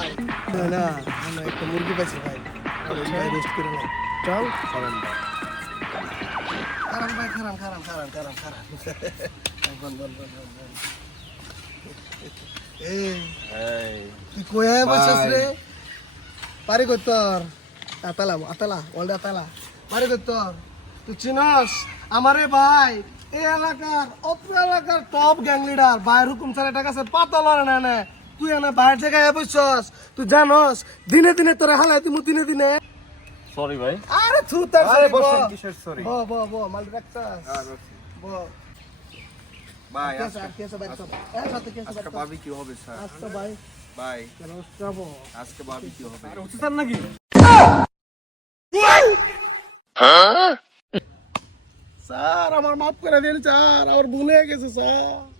ভাই না না একটা মুরগি পাইছি ভাই ভাই রেস্ট করে নাও চল খারাম ভাই খারাম বল এই তুই কয়ে বসছিস রে পারি কর তোর আতালা ওল্ড আতালা পারি কর তোর তুই চিনস আমারে ভাই এই এলাকার অত্র এলাকার টপ গ্যাং লিডার ভাই হুকুম স্যার এটা কাছে পাতল না তুই এনে বাইরের জায়গায় বসছস তুই জানস দিনে দিনে তোরে হালাই তুই দিনে সরি ভাই। আরে তুই তার আরে বসেন, কিসের sorry? ব মাল রাখতাস ব ভাই কেসে বাইরে সব সাথে কেসে আজকে বারবিকিউ হবে স্যার। আচ্ছা ভাই ভাই কেন যাবো আজকে বারবিকিউ হবে। স্যার নাকি স্যার আমার মাফ করে দিন স্যার আমার ভুলে গেছে স্যার